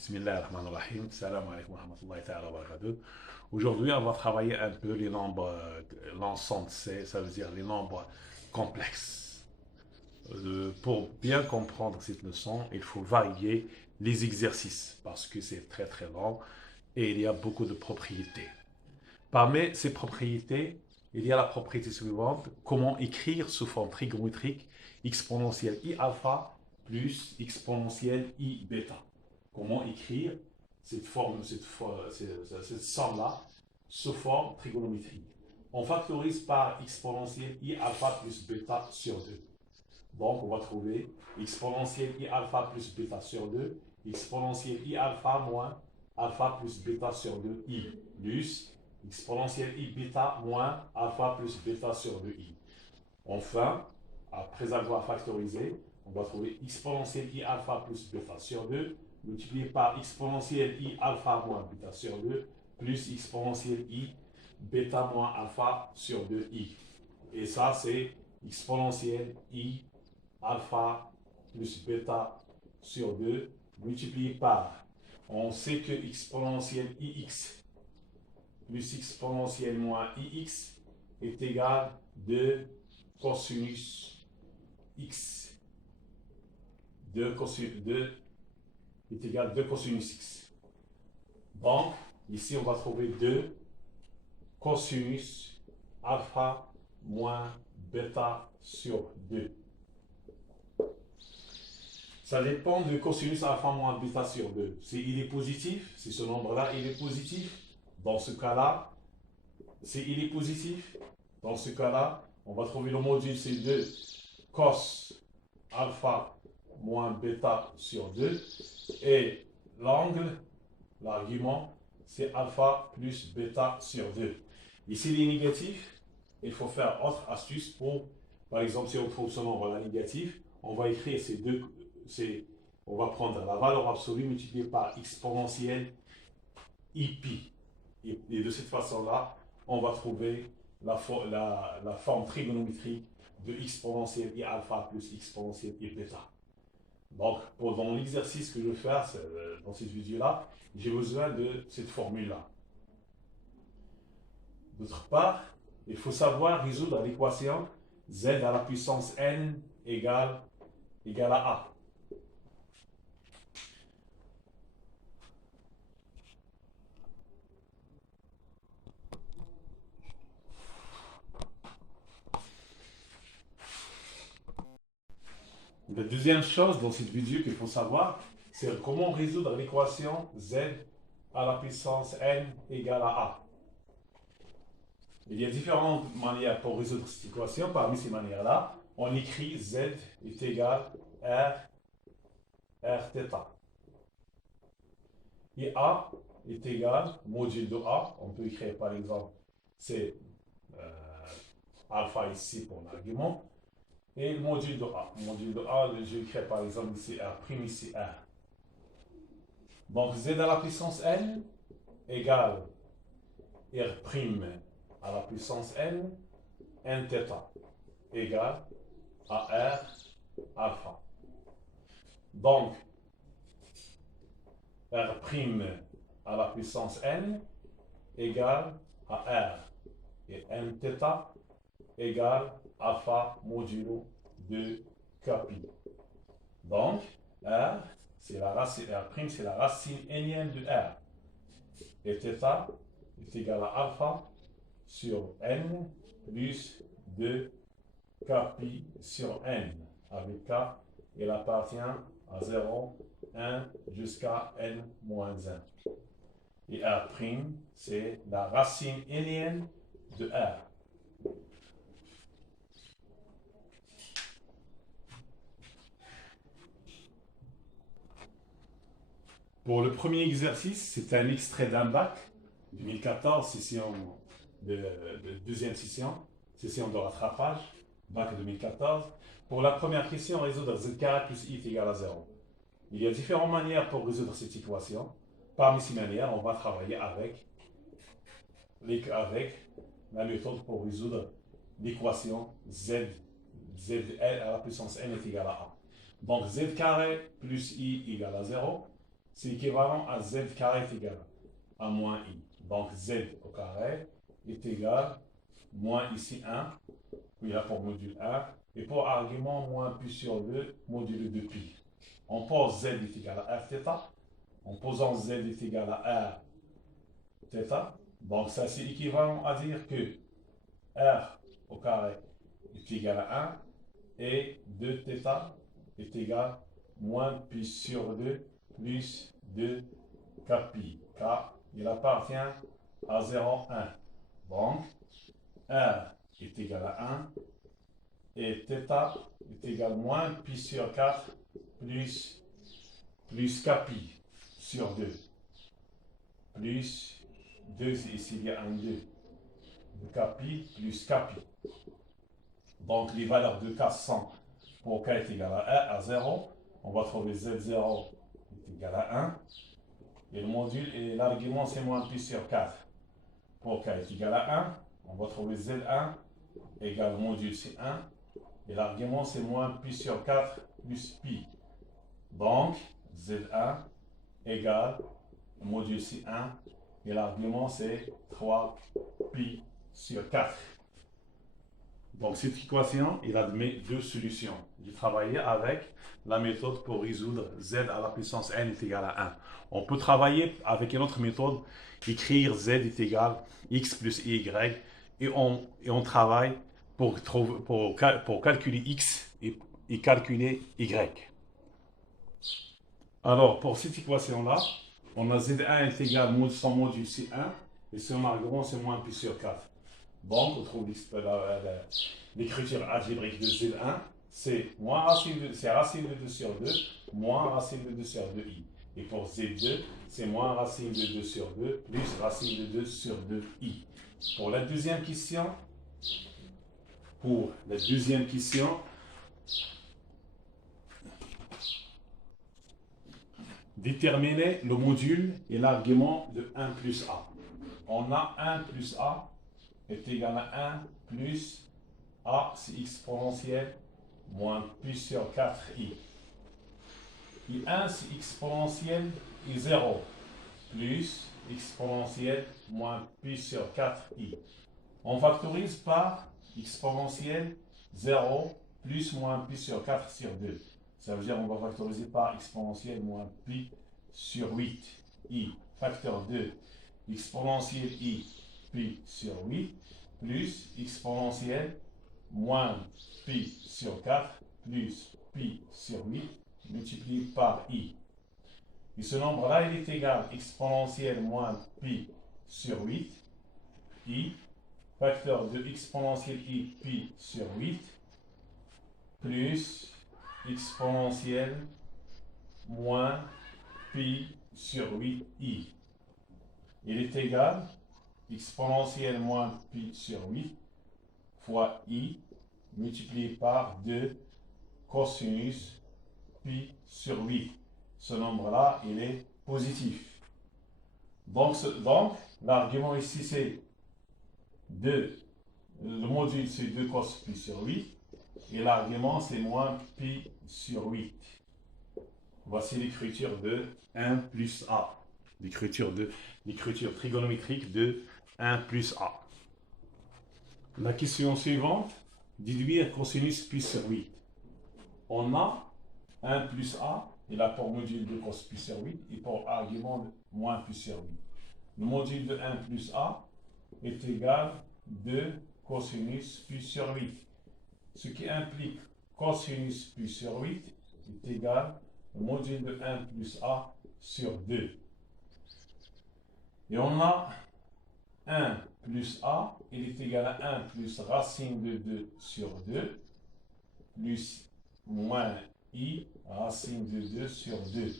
Bismillahirrahmanirrahim. Salam alaikum wa rahmatullahi ta'ala wa barakatuh. Aujourd'hui, on va travailler un peu les nombres, l'ensemble C, ça veut dire les nombres complexes. Pour bien comprendre cette leçon, il faut varier les exercices parce que c'est très très long et il y a beaucoup de propriétés. Parmi ces propriétés, il y a la propriété suivante, comment écrire sous forme trigonométrique exponentielle i alpha plus exponentielle i bêta. Comment écrire cette somme-là sous forme trigonométrique. On factorise par exponentielle i alpha plus bêta sur 2. Donc, on va trouver exponentielle i alpha plus bêta sur 2, exponentielle i alpha moins alpha plus bêta sur 2 i plus exponentielle i bêta moins alpha plus bêta sur 2i. Enfin, après avoir factorisé, on va trouver exponentielle i alpha plus bêta sur 2 multiplié par exponentielle i alpha moins bêta sur 2 plus exponentielle i bêta moins alpha sur 2i. Et ça, c'est exponentielle i alpha plus bêta sur 2 multiplié par, on sait que exponentielle ix plus exponentielle moins ix est égal de cosinus x. 2 est égal à 2 cosinus x. Donc, ici, on va trouver 2 cosinus alpha moins bêta sur 2. Ça dépend de cosinus alpha moins bêta sur 2. Si il est positif, si ce nombre-là il est positif, dans ce cas-là, il est positif, dans ce cas-là, on va trouver le module c'est 2 cos alpha moins bêta sur 2 et l'angle, l'argument, c'est alpha plus bêta sur 2. Ici, il est négatif, il faut faire autre astuce pour, par exemple, si on trouve ce nombre-là négatif, on va écrire ces deux, on va prendre la valeur absolue multipliée par exponentielle pi. Et de cette façon-là, on va trouver la forme trigonométrique de exponentielle i alpha plus exponentielle i bêta. Donc, dans l'exercice que je vais faire dans cette vidéo-là, j'ai besoin de cette formule-là. D'autre part, il faut savoir résoudre l'équation z à la puissance n égale à a. La deuxième chose dans cette vidéo qu'il faut savoir, c'est comment résoudre l'équation z à la puissance n égale à a. Il y a différentes manières pour résoudre cette équation. Parmi ces manières-là, on écrit z est égal à r θ. Et a est égal module de a. On peut écrire par exemple, c'est alpha ici pour l'argument. Et module de a. Module de a, je vais écrire par exemple ici r', ici r. Donc z à la puissance n égale r' à la puissance n, n θ égale à r alpha. Donc, r' à la puissance n égale à r. Et n θ égale alpha modulo de kpi. Donc, r, c'est la racine, r', c'est la racine nnième de r. Et θ est égal à alpha sur n plus 2 kpi sur n. Avec k, il appartient à 0, 1 jusqu'à n-1. Et r', c'est la racine nnième de r. Pour le premier exercice, c'est un extrait d'un bac 2014, session de deuxième session de rattrapage, bac 2014. Pour la première question, résoudre z carré plus i est égal à 0. Il y a différentes manières pour résoudre cette équation. Parmi ces manières, on va travailler avec la méthode pour résoudre l'équation z à la puissance n est égal à a. Donc z carré plus i égale à 0. c'est équivalent à z carré est égal à moins i. Donc z au carré est égal moins ici 1, puis là pour module 1, et pour argument moins pi sur 2 module de pi. On pose z est égal à r θ. En posant z est égal à r θ, donc ça c'est équivalent à dire que r au carré est égal à 1 et 2θ est égal à moins pi sur 2 plus 2 k pi. K, il appartient à 0, 1. Donc, r est égal à 1 et θ est égal à moins pi sur 4 plus k pi sur 2. Plus 2, ici il y a un 2. De k pi plus k pi. Donc, les valeurs de k sont pour k est égal à 1, à 0. On va trouver z0 est égal à 1. Et le module et l'argument, c'est moins pi sur 4. Pour k est égal à 1, on va trouver z1 égale module c'est 1. Et l'argument, c'est moins pi sur 4 plus pi. Donc, z1 égale module c'est 1. Et l'argument, c'est 3 pi sur 4. Donc, cette équation, il admet deux solutions. J'ai travaillé avec la méthode pour résoudre z à la puissance n est égal à 1. On peut travailler avec une autre méthode, écrire z est égal à x plus y, et on travaille pour calculer x et calculer y. Alors, pour cette équation-là, on a z1 est égal à son module c1, et son argument, c'est moins pi sur 4. Donc, on trouve l'écriture algébrique de Z1, c'est racine de 2 sur 2, moins racine de 2 sur 2i. Et pour Z2, c'est moins racine de 2 sur 2, plus racine de 2 sur 2i. Pour la deuxième question, déterminer le module et l'argument de 1 plus a. On a 1 plus a est égal à 1 plus a, c'est exponentielle, moins pi sur 4i. Et 1, c'est exponentielle et 0, plus exponentielle, moins pi sur 4i. On factorise par exponentielle 0, plus moins pi sur 4 sur 2. Ça veut dire qu'on va factoriser par exponentielle moins pi sur 8i. Facteur 2, exponentielle i, pi sur 8, plus exponentielle moins pi sur 4 plus pi sur 8 multiplié par i. Et ce nombre-là, il est égal à exponentielle moins pi sur 8, i, facteur de exponentielle i, pi sur 8, plus exponentielle moins pi sur 8, i. Il est égal à exponentielle moins pi sur 8 fois i multiplié par 2 cosinus pi sur 8. Ce nombre-là, il est positif. Donc l'argument ici, c'est 2. Le module, c'est 2 cos pi sur 8. Et l'argument, c'est moins pi sur 8. Voici l'écriture de 1 plus a. L'écriture trigonométrique de 1 plus a. La question suivante, déduire cosinus pi sur 8. On a 1 plus a, il a pour module de cos pi sur 8 et pour argument de moins pi sur 8. Le module de 1 plus a est égal à 2 cosinus pi sur 8. Ce qui implique cosinus pi sur 8 est égal au module de 1 plus a sur 2. Et on a 1 plus a, il est égal à 1 plus racine de 2 sur 2, plus moins i, racine de 2 sur 2.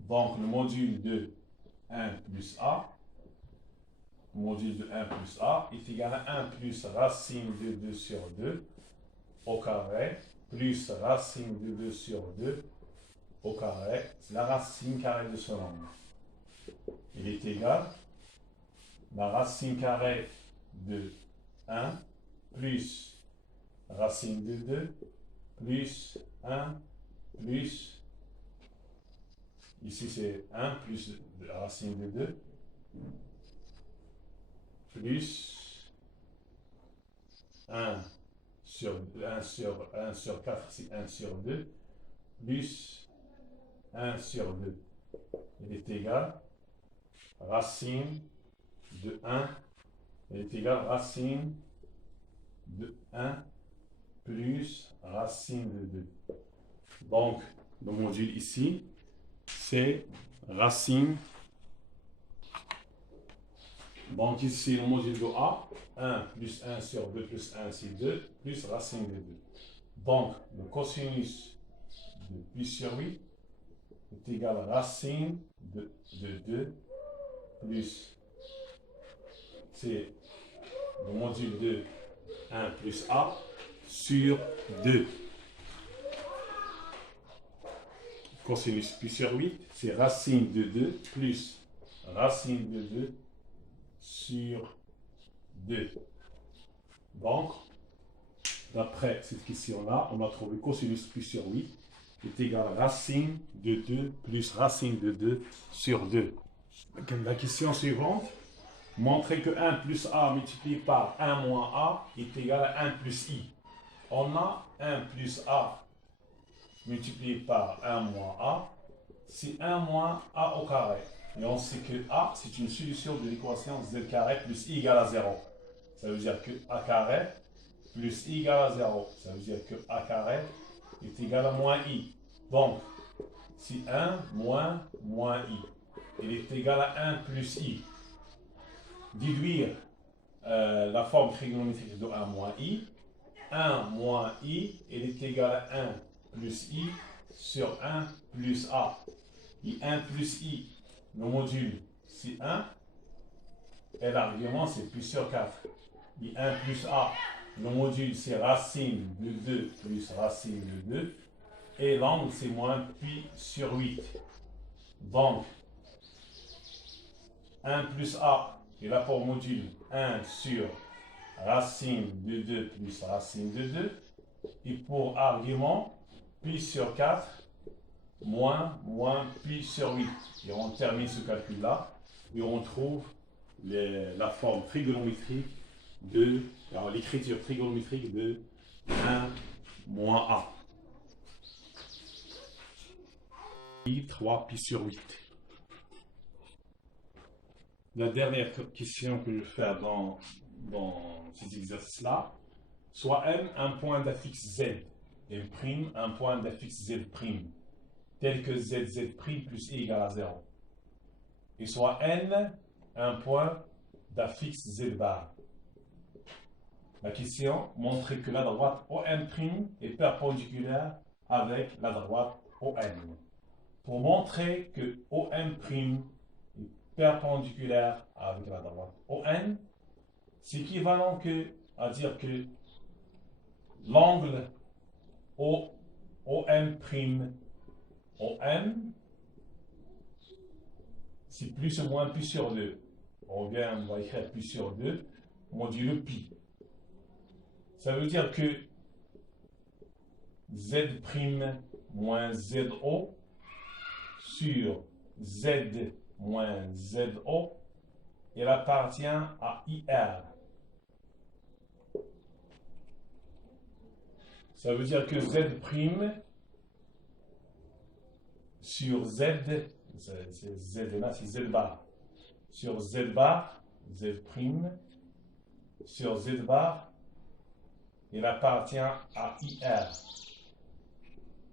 Donc le module de 1 plus a, est égal à 1 plus racine de 2 sur 2 au carré, plus racine de 2 sur 2 au carré, c'est la racine carrée de ce nombre. Il est égal à la racine carrée de 1 plus racine de 2 plus 1 plus Ici, c'est 1 plus racine de 2 plus 1 sur 4, c'est 1 sur 2, plus 1 sur 2. Il est égal racine de 1, il est égal racine de 1 plus racine de 2. Donc, le module ici, c'est racine. Donc ici, le module de A, 1 plus 1 sur 2 plus 1 sur 2, plus racine de 2. Donc, le cosinus de pi sur 8 est égal à racine de 2 plus, c'est le module de 1 plus A sur 2. Cosinus pi sur 8, c'est racine de 2 plus racine de 2 sur 2. Donc, d'après cette question-là, on a trouvé cosinus pi sur 8 est égal à racine de 2 plus racine de 2 sur 2. La question suivante, montrer que 1 plus A multiplié par 1 moins A est égal à 1 plus I. On a 1 plus A multiplié par 1 moins A, c'est 1 moins A au carré. Et on sait que A, c'est une solution de l'équation Z carré plus I égale à 0. Ça veut dire que A carré plus I égale à 0. Ça veut dire que A carré est égal à moins I. Donc, si 1 moins I, il est égal à 1 plus I. Déduire la forme trigonométrique de 1 moins I. 1 moins I, il est égal à 1 plus I sur 1 plus A. Et 1 plus I, le module, c'est 1. Et l'argument, c'est pi sur 4. Et 1 plus A, le module, c'est racine de 2 plus racine de 2. Et l'angle, c'est moins pi sur 8. Donc, 1 plus A, il a pour module 1 sur racine de 2 plus racine de 2. Et pour argument, pi sur 4 moins pi sur 8. Et on termine ce calcul-là et on trouve la forme trigonométrique de, l'écriture trigonométrique de 1 moins A. Pi 3 pi sur 8. La dernière question que je vais faire dans cet exercice-là, soit M un point d'affixe Z et prime un point d'affixe Z prime, tel que Z prime plus I égale à 0. Et soit N un point d'affixe Z bar. La question montre que la droite OM prime est perpendiculaire avec la droite ON. Pour montrer que OM prime est perpendiculaire avec la droite ON, c'est équivalent à dire que l'angle OM prime OM, c'est plus ou moins pi sur 2. On va écrire pi sur 2 modulo pi. Ça veut dire que Z' moins ZO sur Z moins ZO, il appartient à IR. Ça veut dire que Z' sur Z, c'est Z là, c'est Z bar. Sur Z bar, Z' sur Z bar, il appartient à IR.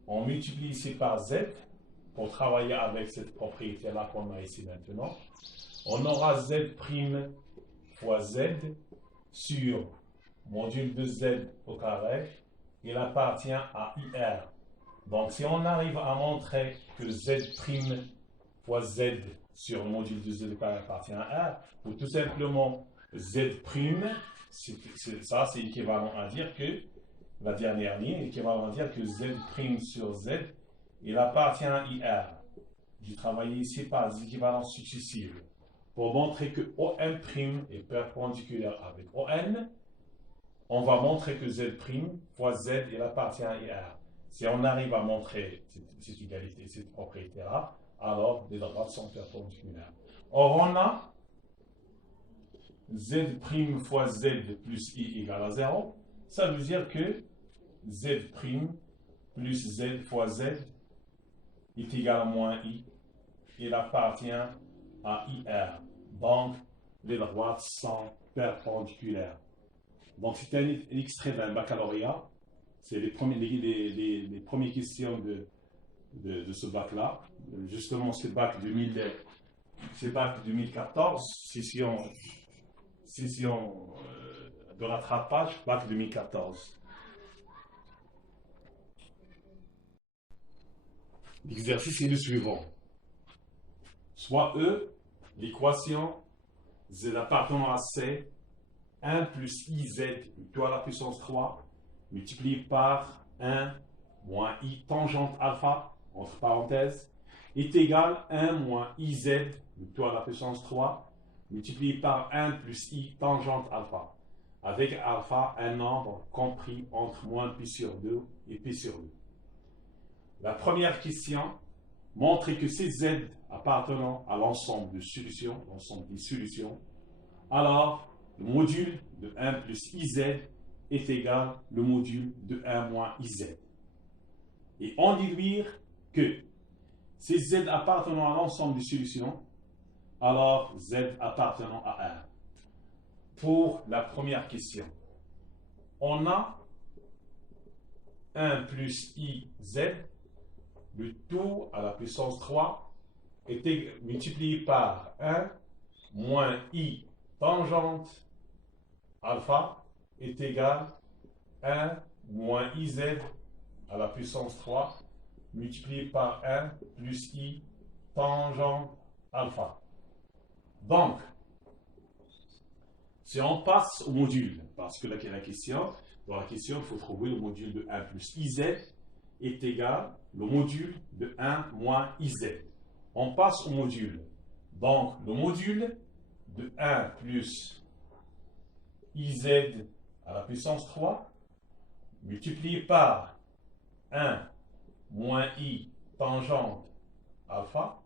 On multiplie ici par Z pour travailler avec cette propriété-là qu'on a ici maintenant. On aura Z' fois Z sur module de Z au carré. Il appartient à IR. Donc, si on arrive à montrer que Z' fois Z sur le module de Z au carré appartient à R, ou tout simplement Z', ça c'est équivalent à dire que la dernière ligne est équivalent à dire que Z' sur Z, il appartient à IR. J'ai travaillé ici par des équivalences successives. Pour montrer que OM' est perpendiculaire avec ON, on va montrer que Z' fois Z, il appartient à IR. Si on arrive à montrer cette égalité, cette propriété-là, alors les droites sont perpendiculaires. Or, on a z' fois z plus i égale à 0. Ça veut dire que z' plus z fois z est égal à moins i. Il appartient à IR. Donc, les droites sont perpendiculaires. Donc, c'est un extrait d'un baccalauréat. C'est les premières questions de ce bac-là. Justement, c'est bac 2014, session de rattrapage, bac 2014. L'exercice est le suivant. Soit E, l'équation z appartenant à C, 1 plus iz égale à la puissance 3, multiplié par 1 moins i tangente alpha, entre parenthèses, est égal à 1 moins iz égale à la puissance 3, multiplié par 1 plus i tangente alpha, avec alpha un nombre compris entre moins pi sur 2 et pi sur 2. La première question montre que ces z appartenant à l'ensemble des solutions, alors le module de 1 plus iz est égal au module de 1 moins iz. Et on déduire que ces z appartenant à l'ensemble des solutions, alors z appartenant à 1. Pour la première question, on a 1 plus iz, le tout à la puissance 3, est multiplié par 1 moins i tangente alpha est égal à 1 moins iz à la puissance 3 multiplié par 1 plus i tangente alpha. Donc, si on passe au module, parce que là, dans la question, il faut trouver le module de 1 plus iz est égal au module de 1 moins iz. On passe au module. Donc, le module de 1 plus iz à la puissance 3 multiplié par 1 moins i tangente alpha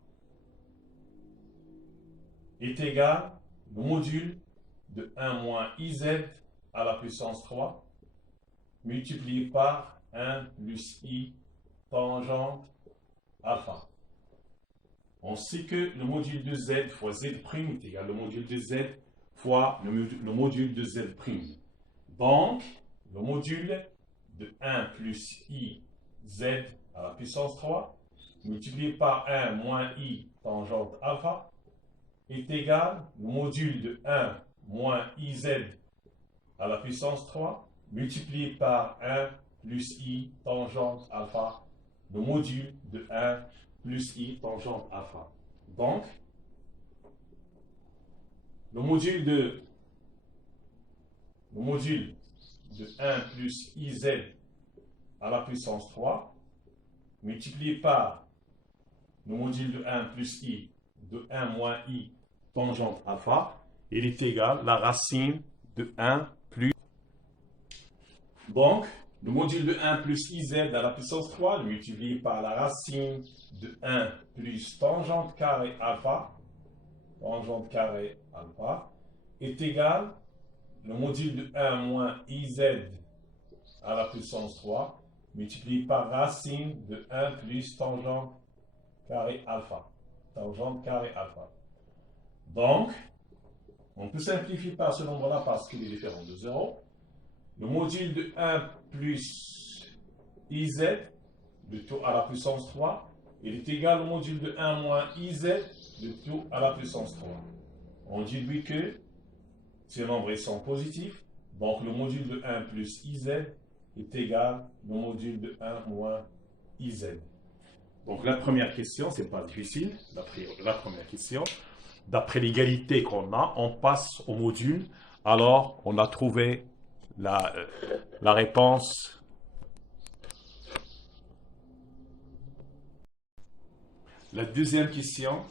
est égal au module de 1 moins iz à la puissance 3 multiplié par 1 plus i tangente alpha. On sait que le module de z fois z' est égal au module de z fois le module de z'. Donc, le module de 1 plus i z à la puissance 3 multiplié par 1 moins i tangente alpha est égal au module de 1 moins iz à la puissance 3 multiplié par 1 plus i tangente alpha, le module de 1 plus i tangente alpha. Donc, le module de 1 plus iz à la puissance 3 multiplié par le module de 1 plus i de 1 moins i tangente alpha, il est égal à la racine de 1 plus. Donc, le module de 1 plus iz à la puissance 3 multiplié par la racine de 1 plus tangente carré alpha est égal le module de 1 moins iz à la puissance 3 multiplié par racine de 1 plus tangente carré alpha. Donc, on peut simplifier par ce nombre-là parce qu'il est différent de 0. Le module de 1 plus iz, le tout à la puissance 3, il est égal au module de 1 moins iz, le tout à la puissance 3. On déduit que ces nombres sont positifs, donc le module de 1 plus iz est égal au module de 1 moins iz. Donc la première question, c'est pas difficile, la première question. D'après l'égalité qu'on a, on passe au module. Alors, on a trouvé la réponse. La deuxième question,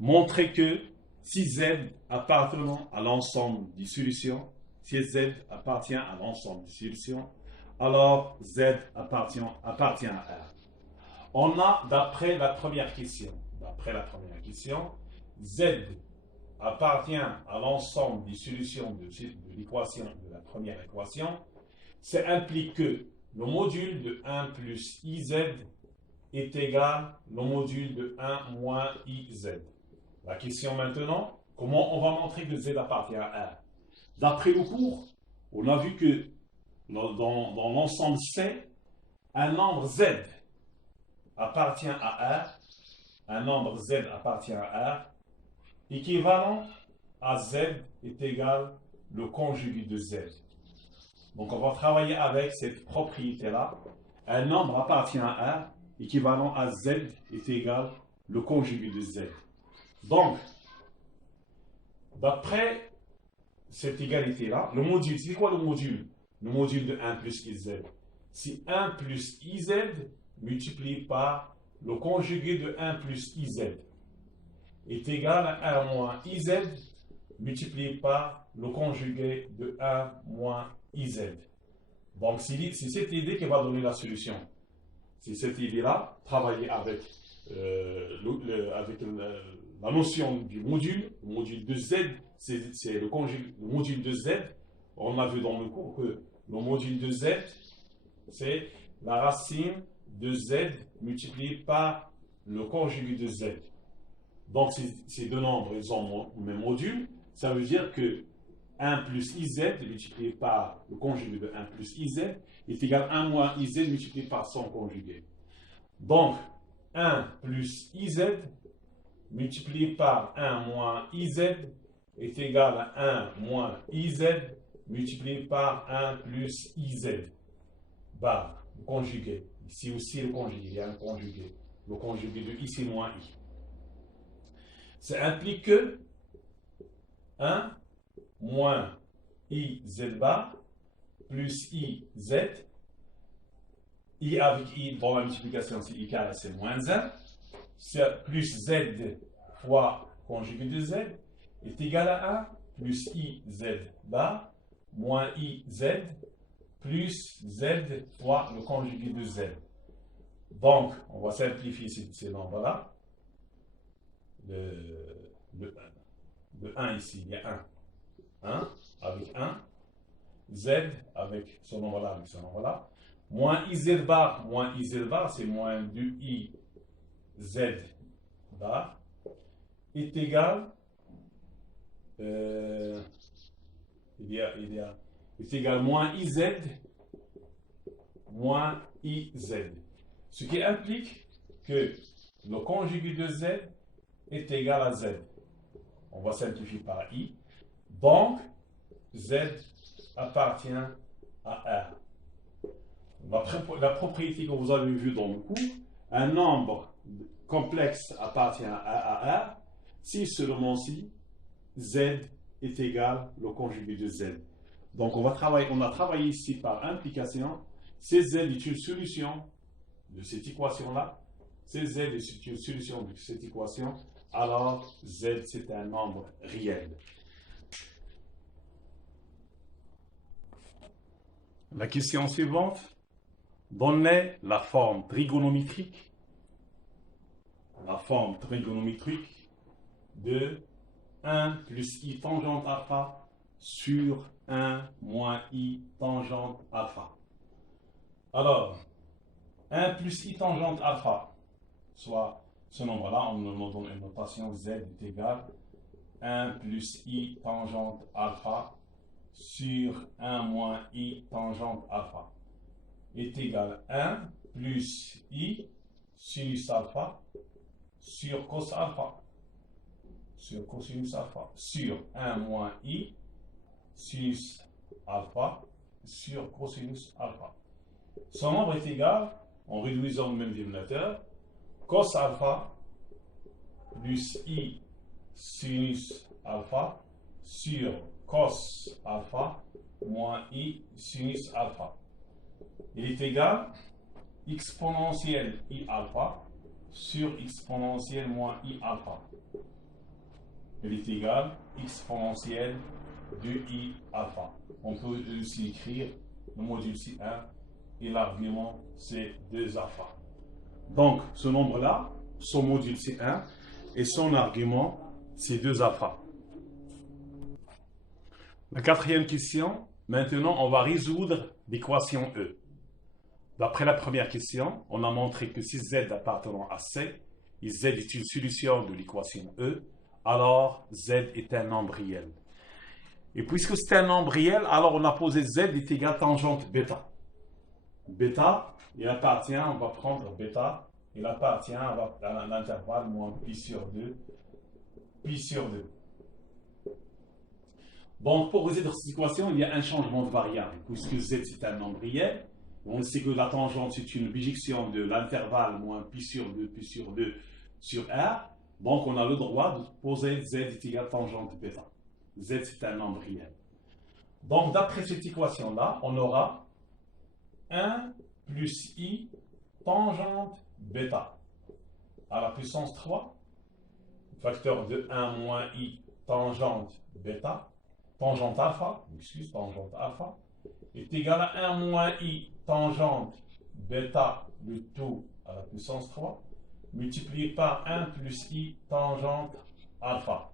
montrer que si z appartenant à l'ensemble des solutions, si z appartient à l'ensemble des solutions, alors z appartient à R. On a, d'après la première question, d'après la première question, Z appartient à l'ensemble des solutions de l'équation, de la première équation, ça implique que le module de 1 plus IZ est égal au module de 1 moins IZ. La question maintenant, comment on va montrer que Z appartient à 1? D'après le cours, on a vu que dans l'ensemble C, un nombre Z appartient à 1, un nombre Z appartient à 1, équivalent à Z est égal le conjugué de Z. Donc on va travailler avec cette propriété-là. Un nombre appartient à 1, équivalent à Z est égal le conjugué de Z. Donc, d'après cette égalité-là, le module, c'est quoi le module? Le module de 1 plus IZ. C'est 1 plus IZ multiplié par le conjugué de 1 plus IZ est égal à 1 moins IZ multiplié par le conjugué de 1 moins IZ. Donc, c'est cette idée qui va donner la solution. C'est cette idée-là, travailler avec, la notion du module. Le module de Z, c'est le module de Z. On a vu dans le cours que le module de Z, c'est la racine de Z multipliée par le conjugué de Z. Donc, ces deux nombres, ils ont le même module. Ça veut dire que 1 plus IZ multiplié par le conjugué de 1 plus IZ est égal à 1 moins IZ multiplié par son conjugué. Donc, 1 plus IZ multiplié par 1 moins IZ est égal à 1 moins IZ multiplié par 1 plus IZ. Bah, le conjugué. Ici aussi le conjugué, il y a un conjugué. Le conjugué de ici moins I. Ça implique que 1 moins IZ bar plus IZ. I avec I dans la multiplication, c'est I carré, c'est moins 1. C'est plus Z fois conjugué de Z est égal à 1 plus IZ bar moins IZ plus Z fois le conjugué de Z. Donc, on va simplifier ces nombres-là. Le 1 ici, il y a 1 avec 1. Z avec ce nombre-là, avec ce nombre-là. Moins IZ bar, c'est moins 2I Z bar est égal, est égal moins IZ moins IZ. Ce qui implique que le conjugué de Z est égal à Z. On va simplifier par I. Donc, Z appartient à R. La propriété que vous avez vue dans le cours, un nombre complexe appartient à R si seulement si Z est égal au conjugué de Z. Donc on a travaillé ici par implication. Si Z est une solution de cette équation-là, si Z est une solution de cette équation, alors Z c'est un nombre réel. La question suivante. Donnez la forme trigonométrique de 1 plus I tangente alpha sur 1 moins I tangente alpha. Alors, 1 plus I tangente alpha, soit ce nombre-là, on nous donne une notation Z est égal à 1 plus I tangente alpha sur 1 moins I tangente alpha est égal à 1 plus I sinus alpha sur cos alpha sur cosinus alpha sur 1 moins I sinus alpha sur cosinus alpha. Ce nombre est égal, en réduisant le même dénominateur, cos alpha plus I sinus alpha sur cos alpha moins I sinus alpha. Il est égal exponentielle I alpha sur exponentielle moins I alpha. Il est égal exponentielle de I alpha. On peut aussi écrire le module C1 et l'argument c'est 2 alpha. Donc ce nombre-là, son module c'est 1 et son argument c'est 2 alpha. La quatrième question, maintenant on va résoudre l'équation E. D'après la première question, on a montré que si Z appartenant à C et Z est une solution de l'équation E, alors Z est un nombre réel. Et puisque c'est un nombre réel, alors on a posé Z est égal à tangente bêta. Bêta, il appartient, on va prendre bêta, il appartient à l'intervalle moins pi sur 2, pi sur 2. Donc, pour résoudre cette équation, il y a un changement de variable. Puisque Z c'est un nombre réel, on sait que la tangente c'est une bijection de l'intervalle moins pi sur 2 sur R. Donc, on a le droit de poser Z est égal à tangente bêta. Z c'est un nombre réel. Donc, d'après cette équation-là, on aura 1 plus I tangente bêta à la puissance 3, facteur de 1 moins I tangente bêta, tangente alpha, tangente alpha, est égal à 1 moins I tangente bêta, le tout à la puissance 3, multiplié par 1 plus I tangente alpha.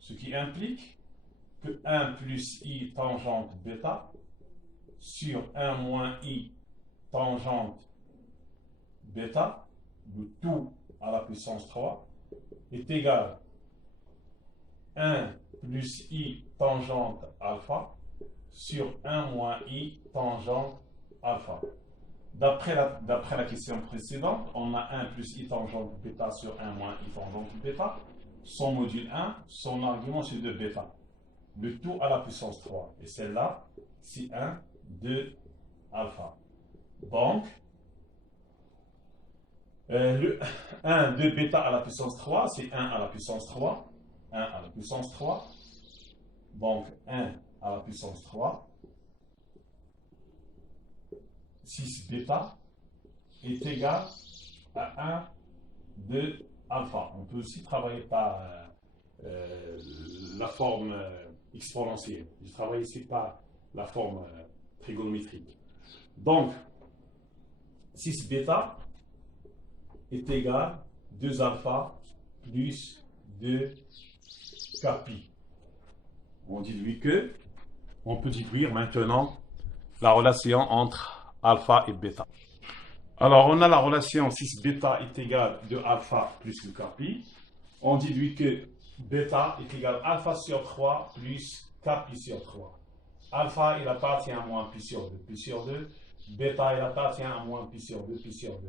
Ce qui implique que 1 plus I tangente bêta sur 1 moins I tangente bêta, le tout à la puissance 3, est égal à 1 plus I tangente alpha sur 1 moins I tangente alpha. D'après la question précédente, on a 1 plus I tangente bêta sur 1 moins I tangente bêta. Son module 1, son argument c'est de bêta. Le tout à la puissance 3. Et celle-là, c'est 1 de alpha. Donc, le 1 de bêta à la puissance 3, c'est 1 à la puissance 3. 1 à la puissance 3. Donc, 1 à la puissance 3. 6 bêta est égal à 1 de alpha. On peut aussi travailler par la forme exponentielle. Je travaille ici par la forme trigonométrique. Donc, 6 bêta est égal à 2 alpha plus 2 pi. On déduit que, on peut déduire maintenant la relation entre alpha et bêta. Alors, on a la relation 6 bêta est égal à 2 alpha plus le pi. On déduit que bêta est égal à alpha sur 3 plus pi sur 3. Alpha, il appartient à moins pi sur 2, pi sur 2. Bêta, il appartient à moins pi sur 2, pi sur 2.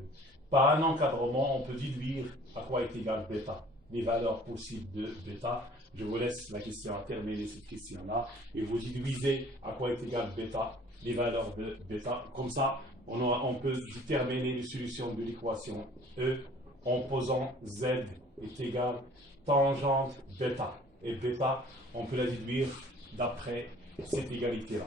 Par un encadrement, on peut déduire à quoi est égal bêta, les valeurs possibles de bêta. Je vous laisse la question à terminer cette question-là. Et vous déduisez à quoi est égal bêta, les valeurs de bêta. Comme ça, on peut déterminer les solutions de l'équation E en posant Z est égal tangente bêta. Et bêta, on peut la déduire d'après cette égalité-là.